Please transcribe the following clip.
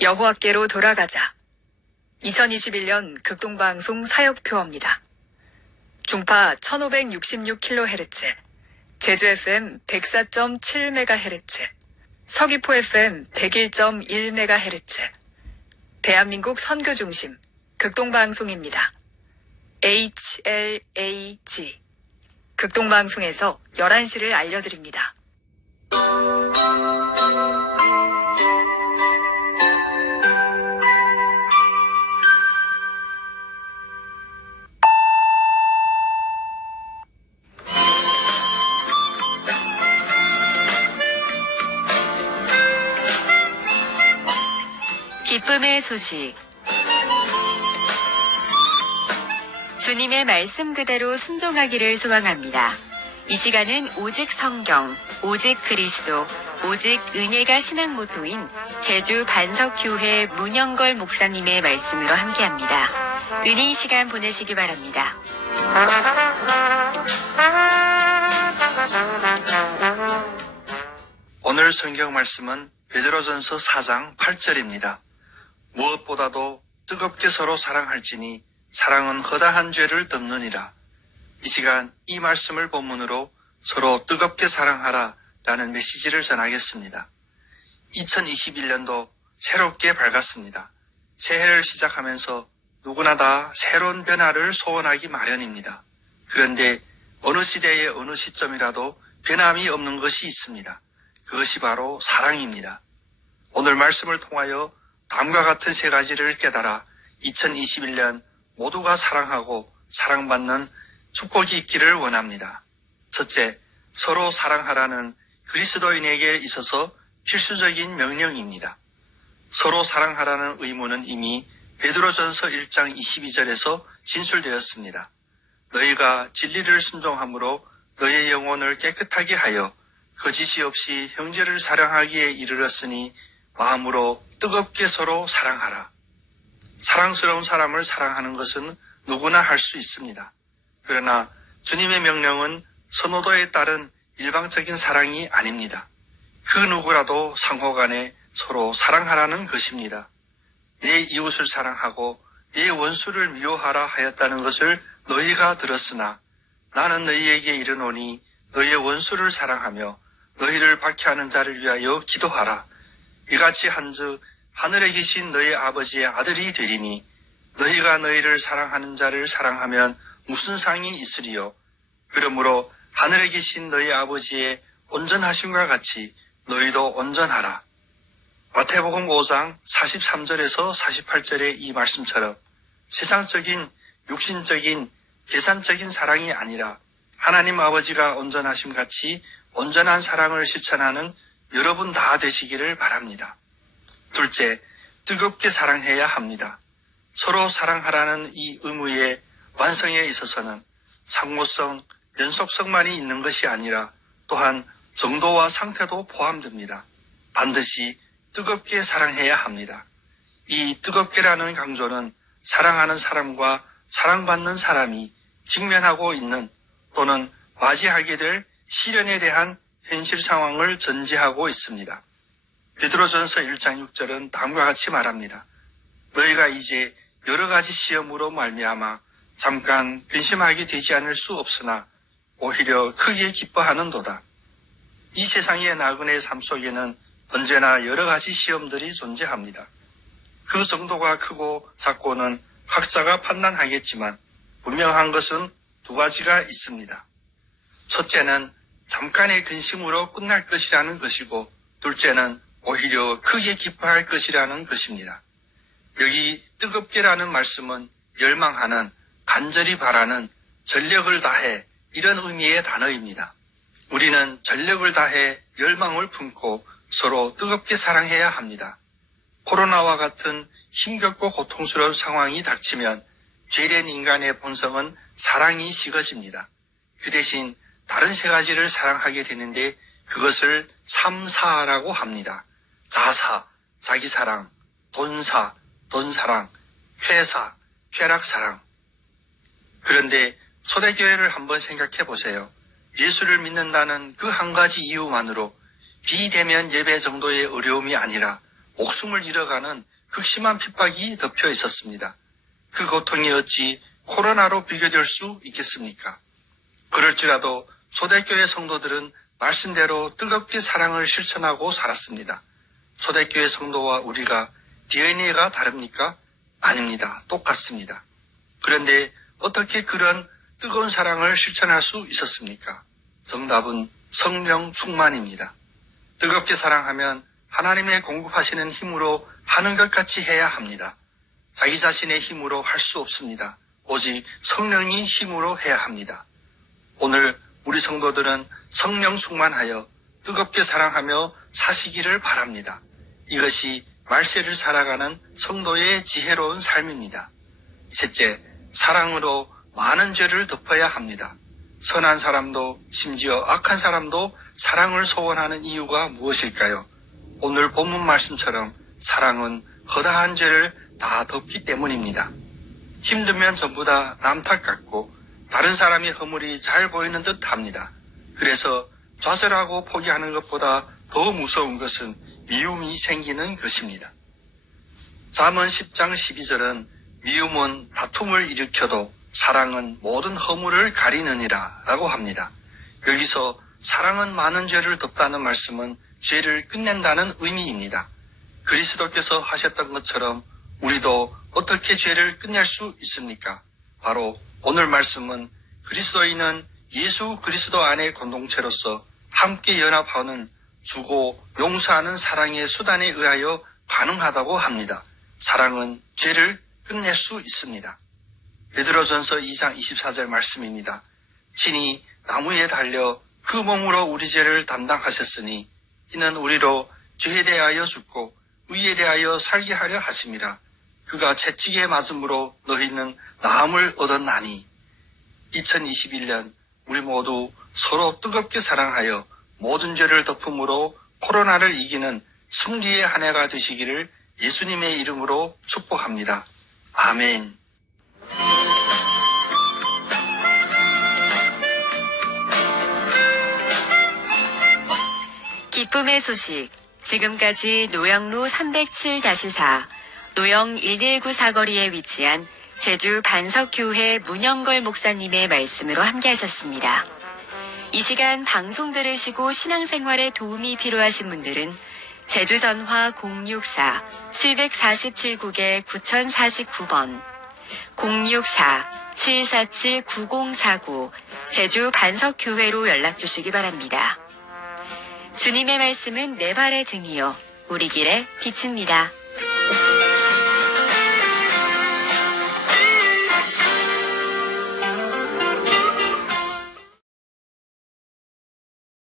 여호와께로 돌아가자. 2021년 극동방송 사역표어입니다. 중파 1566kHz, 제주 FM 104.7MHz, 서귀포 FM 101.1MHz, 대한민국 선교중심 극동방송입니다. HLAG 극동방송에서 11시를 알려드립니다. 기쁨의 소식. 주님의 말씀 그대로 순종하기를 소망합니다. 이 시간은 오직 성경, 오직 그리스도, 오직 은혜가 신앙 모토인 제주 반석교회 문영걸 목사님의 말씀으로 함께합니다. 은혜의 시간 보내시기 바랍니다. 오늘 성경 말씀은 베드로전서 4장 8절입니다. 무엇보다도 뜨겁게 서로 사랑할지니 사랑은 허다한 죄를 덮느니라. 이 시간 이 말씀을 본문으로 서로 뜨겁게 사랑하라 라는 메시지를 전하겠습니다. 2021년도 새롭게 밝았습니다. 새해를 시작하면서 누구나 다 새로운 변화를 소원하기 마련입니다. 그런데 어느 시대의 어느 시점이라도 변함이 없는 것이 있습니다. 그것이 바로 사랑입니다. 오늘 말씀을 통하여 다음과 같은 세 가지를 깨달아 2021년 모두가 사랑하고 사랑받는 축복이 있기를 원합니다. 첫째, 서로 사랑하라는 그리스도인에게 있어서 필수적인 명령입니다. 서로 사랑하라는 의무는 이미 베드로전서 1장 22절에서 진술되었습니다. 너희가 진리를 순종함으로 너희 영혼을 깨끗하게 하여 거짓이 없이 형제를 사랑하기에 이르렀으니 마음으로 뜨겁게 서로 사랑하라. 사랑스러운 사람을 사랑하는 것은 누구나 할 수 있습니다. 그러나 주님의 명령은 선호도에 따른 일방적인 사랑이 아닙니다. 그 누구라도 상호간에 서로 사랑하라는 것입니다. 내 이웃을 사랑하고 내 원수를 미워하라 하였다는 것을 너희가 들었으나 나는 너희에게 이르노니 너희의 원수를 사랑하며 너희를 박해하는 자를 위하여 기도하라. 이같이 한즉 하늘에 계신 너희 아버지의 아들이 되리니 너희가 너희를 사랑하는 자를 사랑하면 무슨 상이 있으리요. 그러므로 하늘에 계신 너희 아버지의 온전하심과 같이 너희도 온전하라. 마태복음 5장 43절에서 48절의 이 말씀처럼 세상적인 육신적인 계산적인 사랑이 아니라 하나님 아버지가 온전하심 같이 온전한 사랑을 실천하는 여러분 다 되시기를 바랍니다. 둘째, 뜨겁게 사랑해야 합니다. 서로 사랑하라는 이 의무의 완성에 있어서는 상호성, 연속성만이 있는 것이 아니라 또한 정도와 상태도 포함됩니다. 반드시 뜨겁게 사랑해야 합니다. 이 뜨겁게라는 강조는 사랑하는 사람과 사랑받는 사람이 직면하고 있는 또는 맞이하게 될 시련에 대한 현실 상황을 전제하고 있습니다. 베드로전서 1장 6절은 다음과 같이 말합니다. 너희가 이제 여러 가지 시험으로 말미암아 잠깐 근심하게 되지 않을 수 없으나 오히려 크게 기뻐하는도다. 이 세상의 나그네의 삶 속에는 언제나 여러 가지 시험들이 존재합니다. 그 정도가 크고 작고는 각자가 판단하겠지만 분명한 것은 두 가지가 있습니다. 첫째는 잠깐의 근심으로 끝날 것이라는 것이고 둘째는 오히려 크게 기뻐할 것이라는 것입니다. 여기 뜨겁게라는 말씀은 열망하는, 간절히 바라는, 전력을 다해 이런 의미의 단어입니다. 우리는 전력을 다해 열망을 품고 서로 뜨겁게 사랑해야 합니다. 코로나와 같은 힘겹고 고통스러운 상황이 닥치면 죄된 인간의 본성은 사랑이 식어집니다. 그 대신 다른 세 가지를 사랑하게 되는데 그것을 삼사라고 합니다. 자사, 자기사랑, 돈사, 돈사랑, 쾌사, 쾌락사랑. 그런데 초대교회를 한번 생각해 보세요. 예수를 믿는다는 그 한 가지 이유만으로 비대면 예배 정도의 어려움이 아니라 목숨을 잃어가는 극심한 핍박이 덮여 있었습니다. 그 고통이 어찌 코로나로 비교될 수 있겠습니까? 그럴지라도 초대교회 성도들은 말씀대로 뜨겁게 사랑을 실천하고 살았습니다. 초대교회 성도와 우리가 DNA가 다릅니까? 아닙니다. 똑같습니다. 그런데 어떻게 그런 뜨거운 사랑을 실천할 수 있었습니까? 정답은 성령 충만입니다. 뜨겁게 사랑하면 하나님의 공급하시는 힘으로 하는 것 같이 해야 합니다. 자기 자신의 힘으로 할 수 없습니다. 오직 성령이 힘으로 해야 합니다. 오늘 우리 성도들은 성령 충만하여 뜨겁게 사랑하며 사시기를 바랍니다. 이것이 말세를 살아가는 성도의 지혜로운 삶입니다. 셋째, 사랑으로 많은 죄를 덮어야 합니다. 선한 사람도 심지어 악한 사람도 사랑을 소원하는 이유가 무엇일까요? 오늘 본문 말씀처럼 사랑은 허다한 죄를 다 덮기 때문입니다. 힘들면 전부 다 남 탓 같고 다른 사람의 허물이 잘 보이는 듯 합니다. 그래서 좌절하고 포기하는 것보다 더 무서운 것은 미움이 생기는 것입니다. 잠언 10장 12절은 미움은 다툼을 일으켜도 사랑은 모든 허물을 가리느니라 라고 합니다. 여기서 사랑은 많은 죄를 덮다는 말씀은 죄를 끝낸다는 의미입니다. 그리스도께서 하셨던 것처럼 우리도 어떻게 죄를 끝낼 수 있습니까? 바로 오늘 말씀은 그리스도인은 예수 그리스도 안의 공동체로서 함께 연합하는 주고 용서하는 사랑의 수단에 의하여 가능하다고 합니다. 사랑은 죄를 끝낼 수 있습니다. 베드로전서 2장 24절 말씀입니다. 친히 나무에 달려 그 몸으로 우리 죄를 담당하셨으니 이는 우리로 죄에 대하여 죽고 의에 대하여 살게 하려 하심이라. 그가 채찍에 맞음으로 너희는 나음을 얻었나니. 2021년 우리 모두 서로 뜨겁게 사랑하여 모든 죄를 덮음으로 코로나를 이기는 승리의 한 해가 되시기를 예수님의 이름으로 축복합니다. 아멘. 기쁨의 소식. 지금까지 노영로 307-4, 노영 1194 사거리에 위치한 제주 반석교회 문영걸 목사님의 말씀으로 함께 하셨습니다. 이 시간 방송 들으시고 신앙생활에 도움이 필요하신 분들은 제주전화 064-747국에 9049번, 064-747-9049 제주 반석교회로 연락 주시기 바랍니다. 주님의 말씀은 내 발의 등이요 우리 길의 빛입니다.